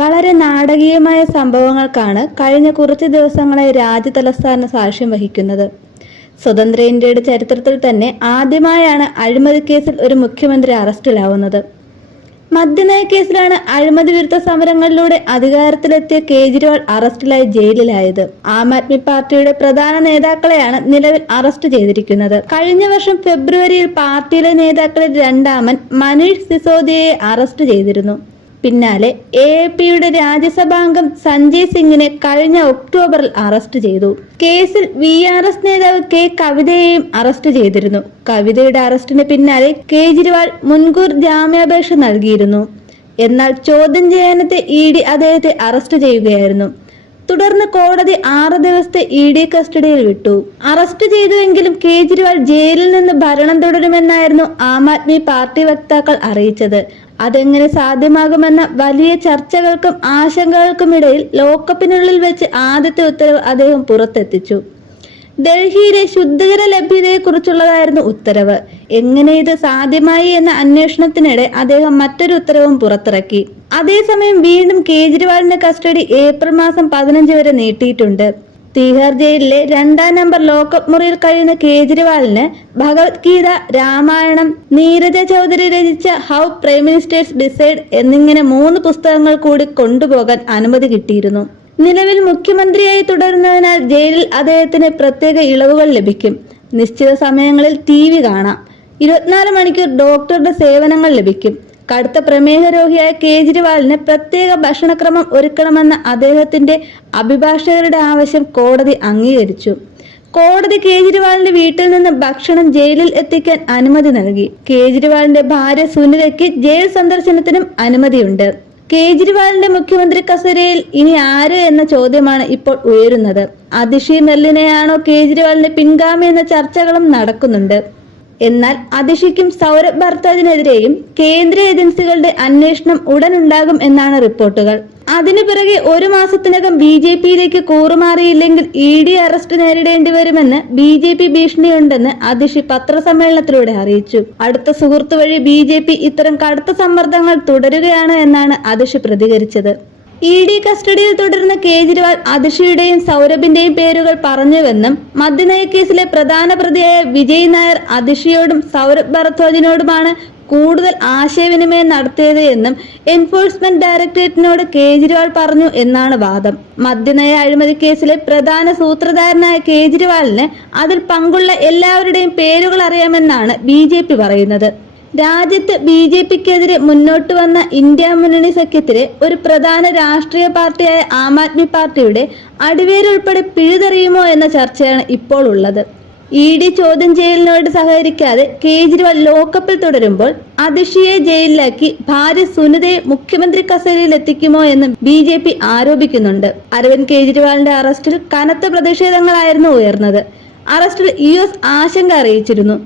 വളരെ നാടകീയമായ സംഭവങ്ങൾക്കാണ് കഴിഞ്ഞ കുറച്ച് ദിവസങ്ങളായി രാജ്യതലസ്ഥാനം സാക്ഷ്യം വഹിക്കുന്നത്. സ്വതന്ത്ര ഇന്ത്യയുടെ ചരിത്രത്തിൽ തന്നെ ആദ്യമായാണ് അഴിമതി കേസിൽ ഒരു മുഖ്യമന്ത്രി അറസ്റ്റിലാവുന്നത്. മദ്യനയ കേസിലാണ് അഴിമതി വിരുദ്ധ സമരങ്ങളിലൂടെ അധികാരത്തിലെത്തിയ കേജ്രിവാൾ അറസ്റ്റിലായി ജയിലിലായത്. ആം ആദ്മി പാർട്ടിയുടെ പ്രധാന നേതാക്കളെയാണ് നിലവിൽ അറസ്റ്റ് ചെയ്തിരിക്കുന്നത്. കഴിഞ്ഞ വർഷം ഫെബ്രുവരിയിൽ പാർട്ടിയിലെ നേതാക്കളിൽ രണ്ടാമൻ മനീഷ് സിസോദിയയെ അറസ്റ്റ് ചെയ്തിരുന്നു. പിന്നാലെ AAPയുടെ രാജ്യസഭാംഗം സഞ്ജയ് സിംഗിനെ കഴിഞ്ഞ ഒക്ടോബറിൽ അറസ്റ്റ് ചെയ്തു. കേസിൽ VRS നേതാവ് K കവിതയെയും അറസ്റ്റ് ചെയ്തിരുന്നു. കവിതയുടെ അറസ്റ്റിന് പിന്നാലെ കേജ്രിവാൾ മുൻകൂർ ജാമ്യാപേക്ഷ നൽകിയിരുന്നു. എന്നാൽ ചോദ്യം ചെയ്യാനെത്തിയ ED അദ്ദേഹത്തെ അറസ്റ്റ് ചെയ്യുകയായിരുന്നു. തുടർന്ന് കോടതി 6 ദിവസത്തെ ED കസ്റ്റഡിയിൽ വിട്ടു. അറസ്റ്റ് ചെയ്തുവെങ്കിലും കേജ്രിവാൾ ജയിലിൽ നിന്ന് ഭരണം തുടരുമെന്നായിരുന്നു ആം ആദ്മി പാർട്ടി വക്താക്കൾ അറിയിച്ചത്. അതെങ്ങനെ സാധ്യമാകുമെന്ന വലിയ ചർച്ചകൾക്കും ആശങ്കകൾക്കുമിടയിൽ ലോക്കപ്പിനുള്ളിൽ വെച്ച് ആദ്യത്തെ ഉത്തരവ് അദ്ദേഹം പുറത്തെത്തിച്ചു. ഡൽഹിയിലെ ശുദ്ധജല ലഭ്യതയെക്കുറിച്ചുള്ളതായിരുന്നു ഉത്തരവ്. എങ്ങനെ ഇത് സാധ്യമായി എന്ന അന്വേഷണത്തിനിടെ അദ്ദേഹം മറ്റൊരു ഉത്തരവും പുറത്തിറക്കി. അതേസമയം വീണ്ടും കേജ്രിവാളിന്റെ കസ്റ്റഡി ഏപ്രിൽ മാസം 15 വരെ നീട്ടിയിട്ടുണ്ട്. തീഹാർ ജയിലിലെ 2ാം നമ്പർ ലോക്കപ്പ് മുറിയിൽ കഴിയുന്ന കേജ്രിവാളിന് ഭഗവത്ഗീത, രാമായണം, നീരജ ചൗധരി രചിച്ച ഹൗ പ്രൈം മിനിസ്റ്റേഴ്സ് ഡിസൈഡ് എന്നിങ്ങനെ 3 പുസ്തകങ്ങൾ കൂടി കൊണ്ടുപോകാൻ അനുമതി കിട്ടിയിരുന്നു. നിലവിൽ മുഖ്യമന്ത്രിയായി തുടരുന്നതിനാൽ ജയിലിൽ അദ്ദേഹത്തിന് പ്രത്യേക ഇളവുകൾ ലഭിക്കും. നിശ്ചിത സമയങ്ങളിൽ TV കാണാം. 24 മണിക്കൂർ ഡോക്ടറുടെ സേവനങ്ങൾ ലഭിക്കും. കടുത്ത പ്രമേഹ രോഗിയായ കേജ്രിവാളിന് പ്രത്യേക ഭക്ഷണക്രമം ഒരുക്കണമെന്ന അദ്ദേഹത്തിന്റെ അഭിഭാഷകരുടെ ആവശ്യം കോടതി അംഗീകരിച്ചു. കോടതി കേജ്രിവാളിന്റെ വീട്ടിൽ നിന്ന് ഭക്ഷണം ജയിലിൽ എത്തിക്കാൻ അനുമതി നൽകി. കേജ്രിവാളിന്റെ ഭാര്യ സുനിതയ്ക്ക് ജയിൽ സന്ദർശനത്തിനും അനുമതിയുണ്ട്. കേജ്രിവാളിന്റെ മുഖ്യമന്ത്രി കസേരയിൽ ഇനി ആര് എന്ന ചോദ്യമാണ് ഇപ്പോൾ ഉയരുന്നത്. അതിഷി മെർലിനെയാണോ കേജ്രിവാളിന്റെ പിൻഗാമി എന്ന ചർച്ചകളും നടക്കുന്നുണ്ട്. എന്നാൽ അതിഷിക്കും സൗരഭ് ഭർത്താജിനെതിരെയും കേന്ദ്ര ഏജൻസികളുടെ അന്വേഷണം ഉടനുണ്ടാകും എന്നാണ് റിപ്പോർട്ടുകൾ. അതിനു പിറകെ 1 മാസത്തിനകം BJPയിലേക്ക് കൂറുമാറിയില്ലെങ്കിൽ ED അറസ്റ്റ് നേരിടേണ്ടി വരുമെന്ന് BJP ഭീഷണിയുണ്ടെന്ന് അതിഷി പത്രസമ്മേളനത്തിലൂടെ അറിയിച്ചു. അടുത്ത സുഹൃത്തു വഴി BJP ഇത്തരം കടുത്ത സമ്മർദ്ദങ്ങൾ തുടരുകയാണ് എന്നാണ് അതിഷി പ്രതികരിച്ചത്. ED കസ്റ്റഡിയിൽ തുടരുന്ന കേജ്രിവാൾ അതിഷിയുടെയും സൗരഭിന്റെയും പേരുകൾ പറഞ്ഞുവെന്നും മദ്യനയ കേസിലെ പ്രധാന പ്രതിയായ വിജയ് നായർ അതിഷിയോടും സൗരഭ് ഭർദ്വാജിനോടുമാണ് കൂടുതൽ ആശയവിനിമയം നടത്തിയത് എന്നും എൻഫോഴ്സ്മെന്റ് ഡയറക്ടറേറ്റിനോട് കേജ്രിവാൾ പറഞ്ഞു എന്നാണ് വാദം. മദ്യനയ അഴിമതി കേസിലെ പ്രധാന സൂത്രധാരനായ കേജ്രിവാളിന് അതിൽ പങ്കുള്ള എല്ലാവരുടെയും പേരുകൾ അറിയാമെന്നാണ് BJP പറയുന്നത്. രാജ്യത്ത് BJPക്കെതിരെ മുന്നോട്ട് വന്ന ഇന്ത്യ മുന്നണി സഖ്യത്തിലെ ഒരു പ്രധാന രാഷ്ട്രീയ പാർട്ടിയായ ആം ആദ്മി പാർട്ടിയുടെ അടിവേരുൾപ്പെടെ പിഴുതെറിയുമോ എന്ന ചർച്ചയാണ് ഇപ്പോൾ ഉള്ളത്. ED ചോദ്യം ചെയ്യലിനോട് സഹകരിക്കാതെ കേജ്രിവാൾ ലോക്കപ്പിൽ തുടരുമ്പോൾ അതിഷിയെ ജയിലിലാക്കി ഭാര്യ സുനിതയെ മുഖ്യമന്ത്രി കസേരയിൽ എത്തിക്കുമോ എന്ന് BJP ആരോപിക്കുന്നുണ്ട്. അരവിന്ദ് കേജ്രിവാളിന്റെ അറസ്റ്റിൽ കനത്ത പ്രതിഷേധങ്ങളായിരുന്നു ഉയർന്നത്. അറസ്റ്റിൽ US ആശങ്ക അറിയിച്ചിരുന്നു.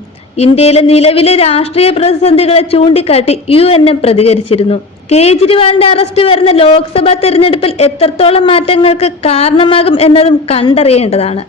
ഇന്ത്യയിലെ നിലവിലെ രാഷ്ട്രീയ പ്രതിസന്ധികളെ ചൂണ്ടിക്കാട്ടി UNM പ്രതികരിച്ചിരുന്നു. കേജ്രിവാളിന്റെ അറസ്റ്റ് വരുന്ന ലോക്സഭാ തെരഞ്ഞെടുപ്പിൽ എത്രത്തോളം മാറ്റങ്ങൾക്ക് കാരണമാകും എന്നതും കണ്ടറിയേണ്ടതാണ്.